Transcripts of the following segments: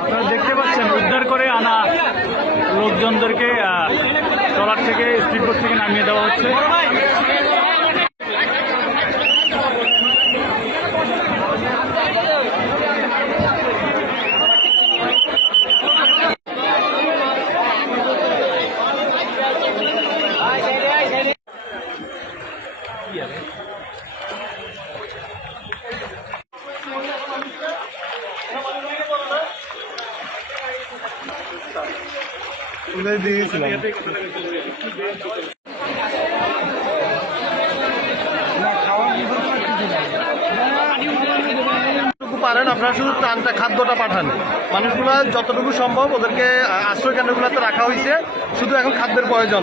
আপনারা দেখতে পাচ্ছেন উদ্ধার করে আনা লোকজনদেরকে ট্রলার থেকে স্পিডবোট থেকে নামিয়ে দেওয়া হচ্ছে। যতটুকু পারেন আপনারা শুধু ত্রাণটা খাদ্যটা পাঠান। মানুষগুলো যতটুকু সম্ভব ওদেরকে আশ্রয় কেন্দ্রগুলোতে রাখা হয়েছে। শুধু এখন খাদ্যের প্রয়োজন।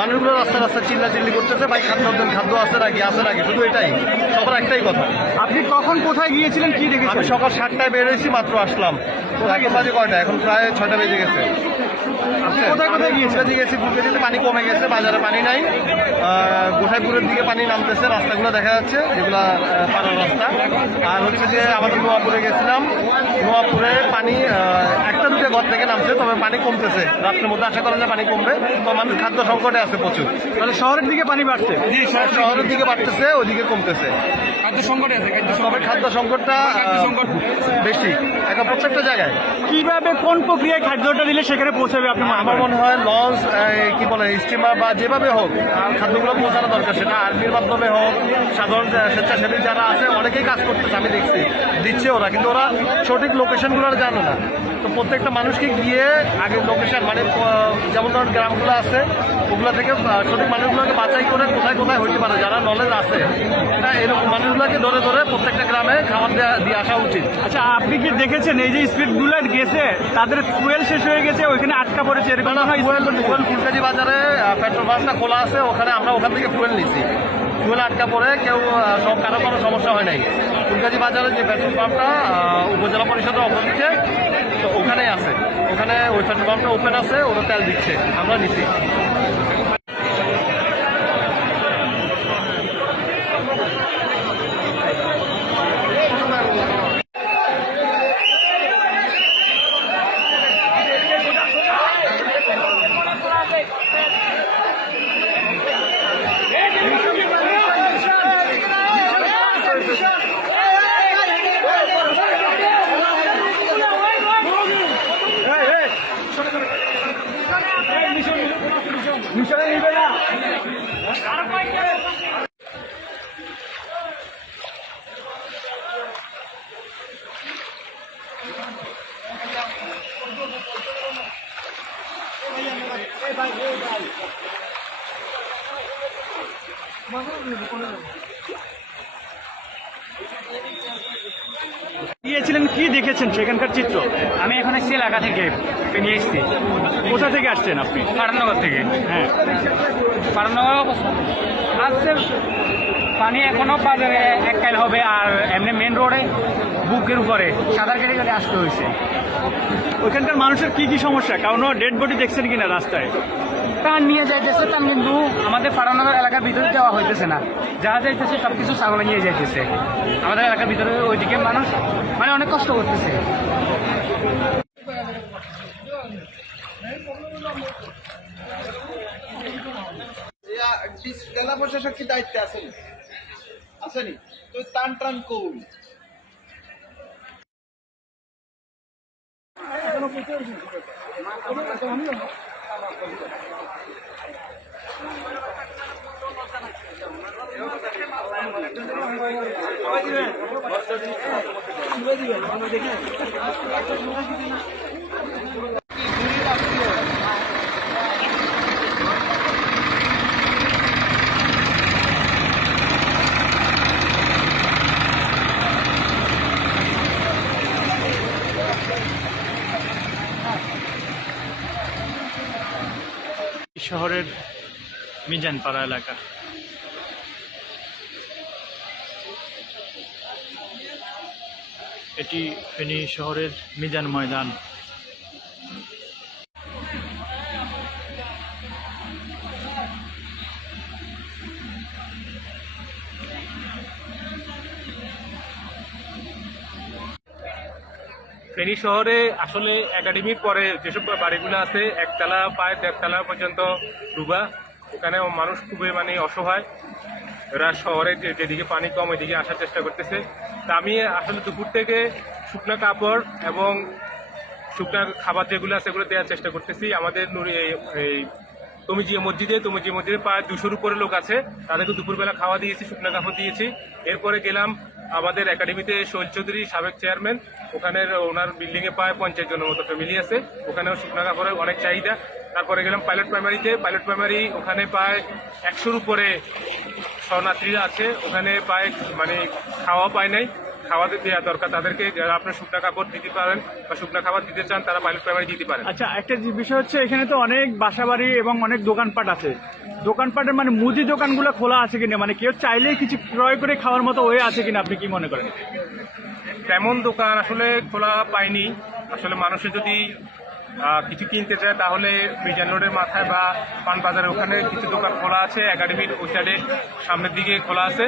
মানুষগুলো রাস্তা রাস্তা চিল্লা চিল্লি করতেছে ভাই খাদ্য দেন খাদ্য আছে নাকি আছে নাকি? শুধু এটাই। সবার একটাই কথা। আপনি কখন কোথায় গিয়েছিলেন কি আমি দেখেছেন সকাল সাতটায় বেরোয়েছি মাত্র আসলাম। এখন বাজে কয়টা? এখন প্রায় ছয়টা বেজে গেছে। কোথায় কোথায় গিয়েছে গেছি ফুলকাজিতে পানি কমে গেছে বাজারে পানি নাই। গোসাইপুরের দিকে পানি নামতেছে রাস্তাগুলো দেখা যাচ্ছে যেগুলা পাড়ার রাস্তা। আর হচ্ছে যে আমাদের নোয়াপুরে গেছিলাম নোয়াপুরে পানি আহ, ঘর থেকে নামছে তবে পানি কমতেছে। রাত্রের মধ্যে আশা করা যায় পানি কমবে। তো মানুষ খাদ্য সংকটে আছে প্রচুর। তাহলে শহরের দিকে পানি বাড়ছে? শহরের দিকে বাড়তেছে ওদিকে কমতেছে। খাদ্য সংকট আছে তবে খাদ্য সংকটটা বেশি। এখন প্রত্যেকটা জায়গায়। কীভাবে কোন প্রক্রিয়ায় খাদ্যটা দিলে সেখানে পৌঁছাবে আপনি আমার মনে হয় লঞ্চ কি বলে স্টিমার বা যেভাবে হোক খাদ্যগুলো পৌঁছানো দরকার। সেটা আর্মির মাধ্যমে হোক সাধারণ স্বেচ্ছাসেবী যারা আছে অনেকেই কাজ করতেছে আমি দেখছি। দিচ্ছে ওরা কিন্তু ওরা সঠিক লোকেশনগুলো জানে না। তো প্রত্যেকটা মানুষকে গিয়ে আগে লোকেশন মানে যেমন ধরুন গ্রামগুলো আছে ওগুলো থেকে সঠিক মানুষগুলোকে বাছাই করে কোথায় কোথায় হইতে পারে যারা নলেজ আছে হ্যাঁ এরকম মানুষগুলোকে ধরে ধরে প্রত্যেকটা গ্রামে খাবার দেয়া দিয়ে আসা উচিত। আচ্ছা আপনি কি দেখেছেন এই যে স্পিড বুলেট গেছে তাদের ফুয়েল শেষ হয়ে গেছে ওইখানে আটকা পড়েছে এরকম ফুয়েল ফুলকাজি বাজারে পেট্রোল পাম্পটা খোলা আছে ওখানে আমরা ওখান থেকে ফুয়েল নিছি। ফুয়েল আটকা পড়ে, কেউ সব কারও কোনো সমস্যা হয় নাই। ফুলকাজি বাজারে যে পেট্রোল পাম্পটা উপজেলা পরিষদের অপোজিটে, তো ওখানেই আছে। ওখানে ওই পেট্রোল পাম্পটা ওপেন আছে, ওরা তেল দিচ্ছে। আমরা নিছি। গিয়েছিলেন কি দেখেছেন সেখানকার চিত্র? আমি এখন এসেছি এলাকা থেকে নিয়ে এসেছি। কোথা থেকে আসছেন আপনি? পারানগর থেকে। হ্যাঁ। পারানগর আসছে পানি এখনও এক কাইল হবে আর এমনি মেন রোডে বুকের উপরে সাঁতার কেটে গেলে আসতে হয়েছে। ওইখানকার মানুষের কি কি সমস্যা? কারণ ডেড বডি দেখছেন কিনা রাস্তায়? তার নিয়ে যাইতেছে তার কিন্তু আমাদের পারানগর এলাকার ভিতরে যাওয়া হইতেছে না। যা যাইতেছে সব কিছু ছাগলে নিয়ে যাইতেছে। আমাদের এলাকার ভিতরে ওইদিকে মানুষ মানে অনেক কষ্ট করতেছে। জেলা প্রশাসক কি দায়িত্বে আছেন? আসেনি তো টান টান কৌল। শহরের মিজানপাড়া এলাকা। এটি ফেনী শহরের মিজান ময়দান। ফেনী শহরে আসলে একাডেমির পরে যেসব বাড়িগুলো আছে, একতলা পায় দেড়তলা পর্যন্ত ডুবা। ওখানে মানুষ খুবই মানে অসহায়। এরা শহরে যেদিকে পানি কম, ওইদিকে আসার চেষ্টা করতেছে। তা আমি আসলে দুপুর থেকে শুকনো কাপড় এবং শুকনা খাবার যেগুলো আছে সেগুলো দেওয়ার চেষ্টা করতেছি। আমাদের এই তমিজিয়া মসজিদে তমিজিয়া মসজিদে প্রায় দুশোর উপরে লোক আছে, তাদেরকে দুপুরবেলা খাওয়া দিয়েছি, শুকনো কাপড় দিয়েছি। এরপরে গেলাম আমাদের একাডেমিতে শৈল চৌধুরী, সাবেক চেয়ারম্যান। ওখানে ওনার বিল্ডিং এ প্রায় পঞ্চাশ জনের মতো ফ্যামিলি আছে। ওখানেও শুকনো কাপড়ের অনেক চাহিদা। তারপরে গেলাম পাইলট প্রাইমারিতে পাইলট প্রাইমারি ওখানে প্রায় একশোর উপরে শরণার্থীরা আছে। ওখানে প্রায় মানে খাওয়া পায় নাই। খাওয়া দেওয়া দরকার তাদেরকে যারা আপনার শুকনা কাপড় দিতে পারেন বা শুকনা খাবার দিতে চান তারা পাইলট প্রাইমারি দিতে পারেন। আচ্ছা একটা যে বিষয় হচ্ছে এখানে তো অনেক বাসাবাড়ি এবং অনেক দোকানপাট আছে। দোকানপাটের মানে মুদি দোকানগুলো খোলা আছে কিনা? মানে কেউ চাইলেই কিছু ক্রয় করে খাওয়ার মতো হয়ে আছে কিনা আপনি কি মনে করেন? তেমন দোকান আসলে খোলা পাইনি আসলে মানুষের যদি কিছু কিনতে চায় তাহলে মিজান রোডের মাথায় বা পান বাজারের ওখানে কিছু দোকান খোলা আছে। একাডেমির ওই সাইডে সামনের দিকে খোলা আছে।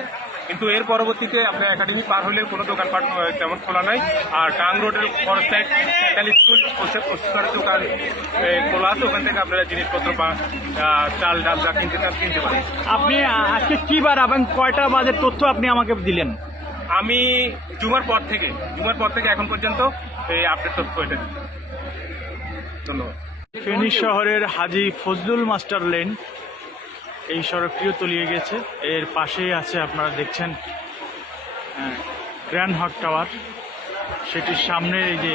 কিন্তু এর পরবর্তীতে আপনার একাডেমি পার হলে কোনো দোকানপাট তেমন খোলা নাই। আর টাং রোডের পর সাইড সেন্ট্রাল স্কুল দোকান খোলা আছে। ওখান থেকে আপনারা জিনিসপত্র বা চাল ডাল যা কিনতে চান কিনতে পারেন। আপনি আজকে কি বার এবং কয়টা বাজের তথ্য আপনি আমাকে দিলেন? আমি জুমার পর থেকে জুমার পর থেকে এখন পর্যন্ত এই আপডেট তথ্য এটা। ধন্যবাদ। ফেনী শহরের হাজি ফজলুল মাস্টার লেন এই সড়কটিও তলিয়ে গেছে। এর পাশেই আছে আপনারা দেখছেন গ্র্যান্ড হট টাওয়ার সেটির সামনে এই যে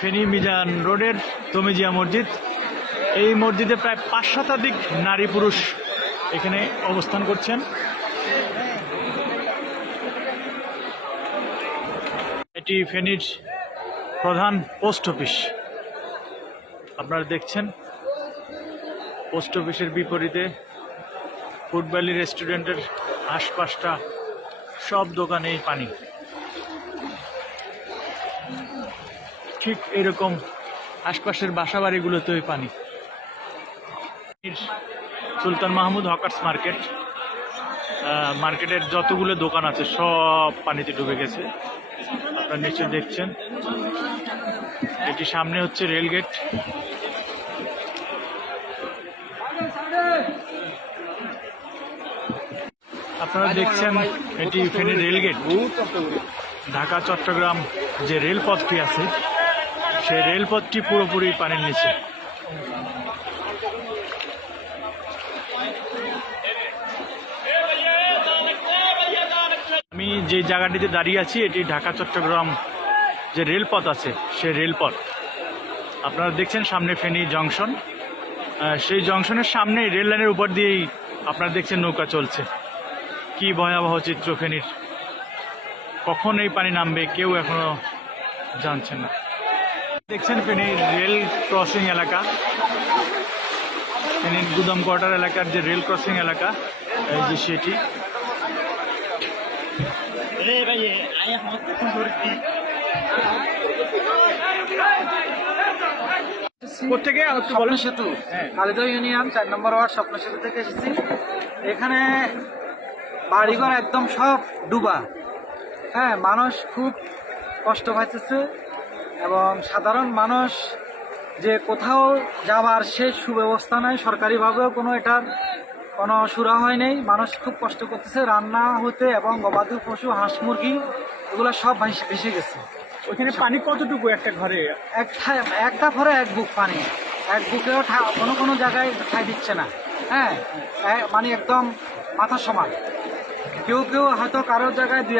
ফেনী মিজান রোডের তমিজিয়া মসজিদ। এই মসজিদে প্রায় পাঁচ শতাধিক নারী পুরুষ এখানে অবস্থান করছেন। এটি ফেনীর প্রধান পোস্ট অফিস। আপনারা দেখছেন, পোস্ট অফিসের বিপরীতে ফুটবলি রেস্টুরেন্টের আশপাশটা সব দোকানেই পানি। ঠিক এরকম আশপাশের বাসা বাড়িগুলোতেই পানি। Sultan Mahmud hawkers market. মার্কেটের যতগুলো দোকান আছে, সব পানিতে ডুবে গেছে। আপনারা নিচে দেখছেন। এটি সামনে হচ্ছে রেলগেট আপনারা দেখছেন, এটি ফেনী রেলগেট ঢাকা, চট্টগ্রাম যে রেলপথটি আছে সেই রেলপথটি পুরোপুরি পানির নিচে। আমি যে জায়গাটিতে দাঁড়িয়ে আছি, এটি ঢাকা, চট্টগ্রাম যে রেলপথ আছে, সে রেলপথ। আপনারা দেখছেন সামনে ফেনী জংশন। সেই জংশনের সামনে রেল লাইনের উপর দিয়েই আপনারা দেখছেন নৌকা চলছে। কি ভয়াবহ চিত্র ফেনীর। কখন এই পানি নামবে, কেউ এখনও জানছেন না। দেখছেন ফেনীর রেল ক্রসিং এলাকা। ফেনীর গুদাম কোয়ার্টার এলাকার যে রেল ক্রসিং এলাকা এই যে সেটি। বলেন। স্বপ্ন সেতু। খালিদা ইউনিয়ন চার নম্বর ওয়ার্ড স্বপ্ন সেতু থেকে এসেছি। এখানে বাড়িঘর একদম সব ডুবা। হ্যাঁ মানুষ খুব কষ্ট পাইতেছে। এবং সাধারণ মানুষ যে কোথাও যাওয়ার সেই সুব্যবস্থা নাই সরকারিভাবেও কোনো এটার কোনো সুরা হয় নাই। মানুষ খুব কষ্ট করতেছে রান্না হতে এবং গবাদি পশু হাঁস মুরগি এগুলো সব ভেসে গেছে। ওইখানে পানি কতটুকু একটা ঘরে? একটা একটা ঘরে এক বুক পানি। এক বুকেও কোনো কোনো জায়গায় ঠাই দিচ্ছে না। হ্যাঁ মানে একদম মাথা সমান। কেউ কেউ হয়তো কারোর জায়গায় দুই